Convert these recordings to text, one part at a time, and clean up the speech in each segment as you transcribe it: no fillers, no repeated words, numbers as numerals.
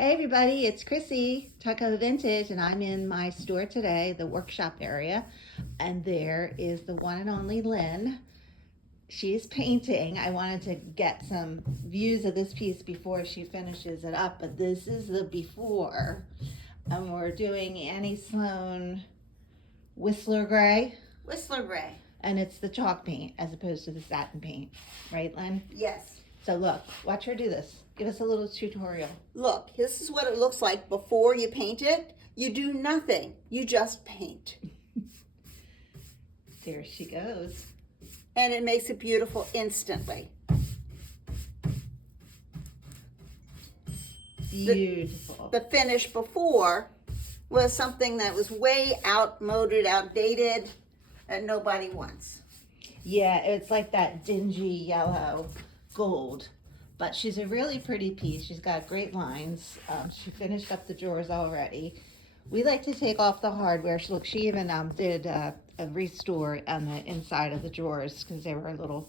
Hey everybody, it's Chrissy, Tucko Vintage, and I'm in my store today, the workshop area, and there is the one and only Lynn. She's painting. I wanted to get some views of this piece before she finishes it up, but this is the before, and we're doing Annie Sloan Whistler Gray, Whistler Gray. and it's the chalk paint as opposed to the satin paint, right Lynn? Yes. So look, watch her do this. Give us a little tutorial. Look, this is what it looks like before you paint it. You do nothing. You just paint. There she goes. And it makes it beautiful instantly. Beautiful. The finish before was something that was way outmoded, outdated, and nobody wants. Yeah, it's like that dingy yellow gold. But she's a really pretty piece. She's got great lines. She finished up the drawers already. We like to take off the hardware. Look, she even did a restore on the inside of the drawers because they were a little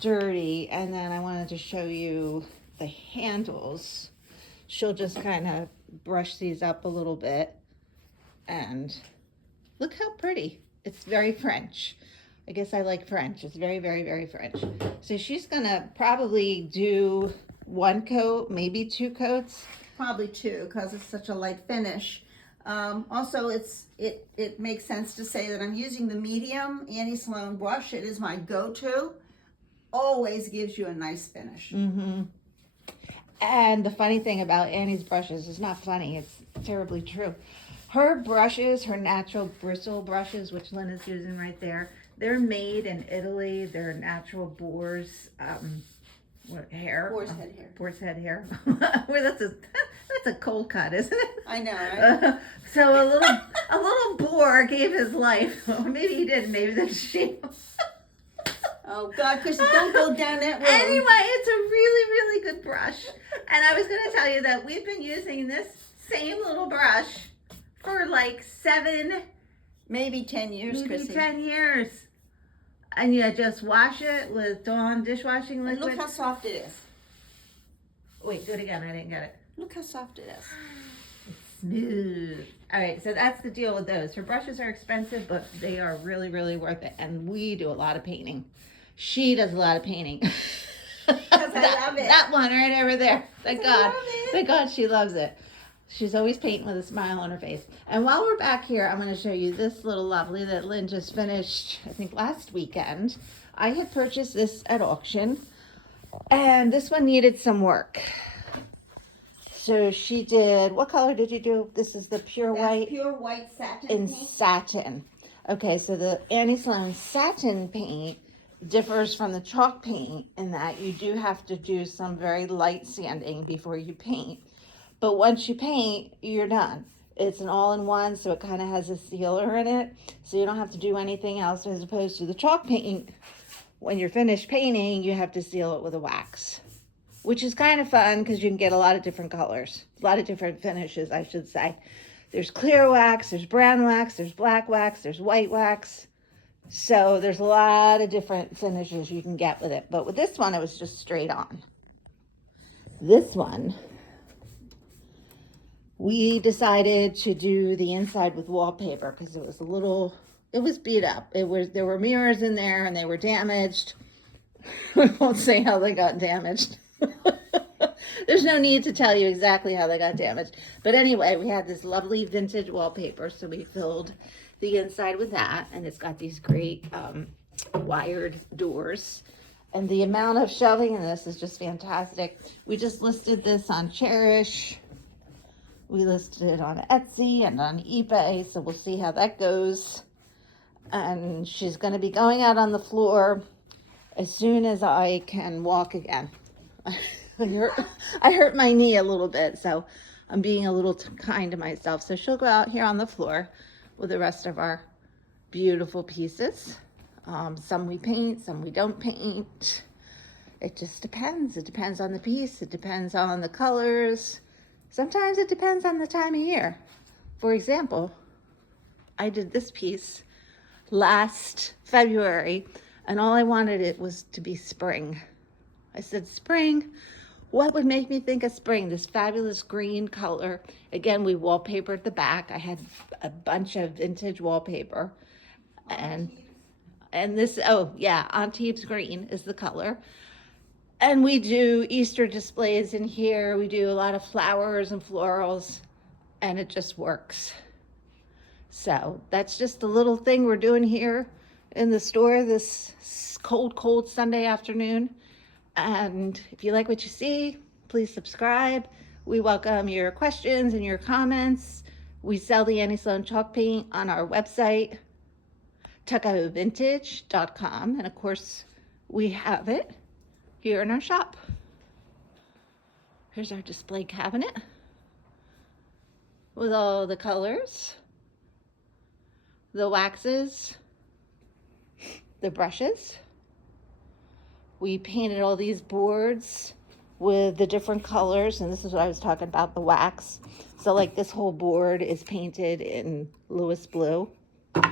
dirty. And then I wanted to show you the handles. She'll just kind of brush these up a little bit. And look how pretty. It's very French. I guess I like French. It's very, very, very French. So she's gonna probably do one coat, maybe two coats. Probably two, because it's such a light finish. Also, it makes sense to say that I'm using the medium Annie Sloan brush. It is my go-to. Always gives you a nice finish. Mm-hmm. And the funny thing about Annie's brushes is not funny. It's terribly true. Her brushes, her natural bristle brushes, which Lynn is using right there, they're made in Italy. They're natural boar's hair. Boar's head hair. Boar's head hair. Well, that's a cold cut, isn't it? I know, right? So a little boar gave his life. Or maybe he didn't. Maybe there's sheep. Oh God, Chrissy, don't go down that road. Anyway, it's a really, really good brush. And I was going to tell you that we've been using this same little brush for like 7, maybe 10 years, maybe Chrissy. 10 years. And you just wash it with Dawn dishwashing And liquid. look how soft it is. Wait, do it again. I didn't get it. Look how soft it is. It's smooth. All right, so that's the deal with those. Her brushes are expensive, but they are really, really worth it. And we do a lot of painting. She does a lot of painting. Because I love it. That one right over there. Thank I God. love it. Thank God she loves it. She's always painting with a smile on her face. And while we're back here, I'm going to show you this little lovely that Lynn just finished, I think last weekend. I had purchased this at auction, and this one needed some work. So she did, what color did you do? This is the pure That's white pure white satin in paint. satin. Okay, so the Annie Sloan satin paint differs from the chalk paint in that you do have to do some very light sanding before you paint. But once you paint, you're done. It's an all-in-one, so it kind of has a sealer in it, so you don't have to do anything else, as opposed to the chalk paint. When you're finished painting, you have to seal it with a wax, which is kind of fun because you can get a lot of different colors, a lot of different finishes, I should say. There's clear wax, there's brown wax, there's black wax, there's white wax. So there's a lot of different finishes you can get with it. But with this one, it was just straight on. This one, we decided to do the inside with wallpaper because it was beat up. There were mirrors in there and they were damaged. I won't say how they got damaged. There's no need to tell you exactly how they got damaged. But anyway, we had this lovely vintage wallpaper, so we filled the inside with that, and it's got these great wired doors. And the amount of shelving in this is just fantastic. We just listed this on Cherish. We listed it on Etsy and on eBay, so we'll see how that goes. And she's going to be going out on the floor as soon as I can walk again. I hurt my knee a little bit, so I'm being a little kind to myself. So she'll go out here on the floor with the rest of our beautiful pieces. Some we paint, some we don't paint. It just depends. It depends on the piece. It depends on the colors. Sometimes it depends on the time of year. For example, I did this piece last February, and all I wanted it was to be spring. I said, spring, what would make me think of spring? This fabulous green color. Again, we wallpapered the back. I had a bunch of vintage wallpaper. And this, oh yeah, Antibes green is the color. And we do Easter displays in here. We do a lot of flowers and florals, and it just works. So that's just a little thing we're doing here in the store this cold Sunday afternoon. And if you like what you see, please subscribe. We welcome your questions and your comments. We sell the Annie Sloan Chalk Paint on our website, tuckahoevintage.com. And of course, we have it here in our shop. Here's our display cabinet with all the colors, the waxes, the brushes. We painted all these boards with the different colors, and this is what I was talking about, the wax. So like this whole board is painted in Louis blue. So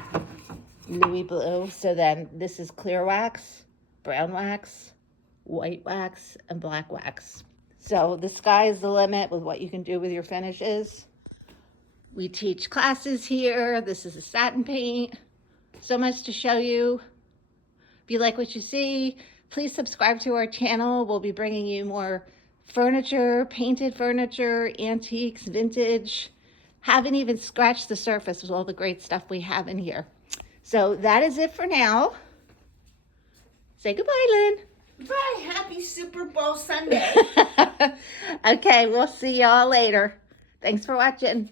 then this is clear wax, brown wax, white wax, and black wax. So the sky is the limit with what you can do with your finishes. We teach classes here. This is a satin paint. So much to show you. If you like what you see, please subscribe to our channel. We'll be bringing you more furniture, painted furniture, antiques, vintage. Haven't even scratched the surface with all the great stuff we have in here. So that is it for now. Say goodbye, Lynn. Bye. Happy Super Bowl Sunday. Okay, we'll see y'all later. Thanks for watching.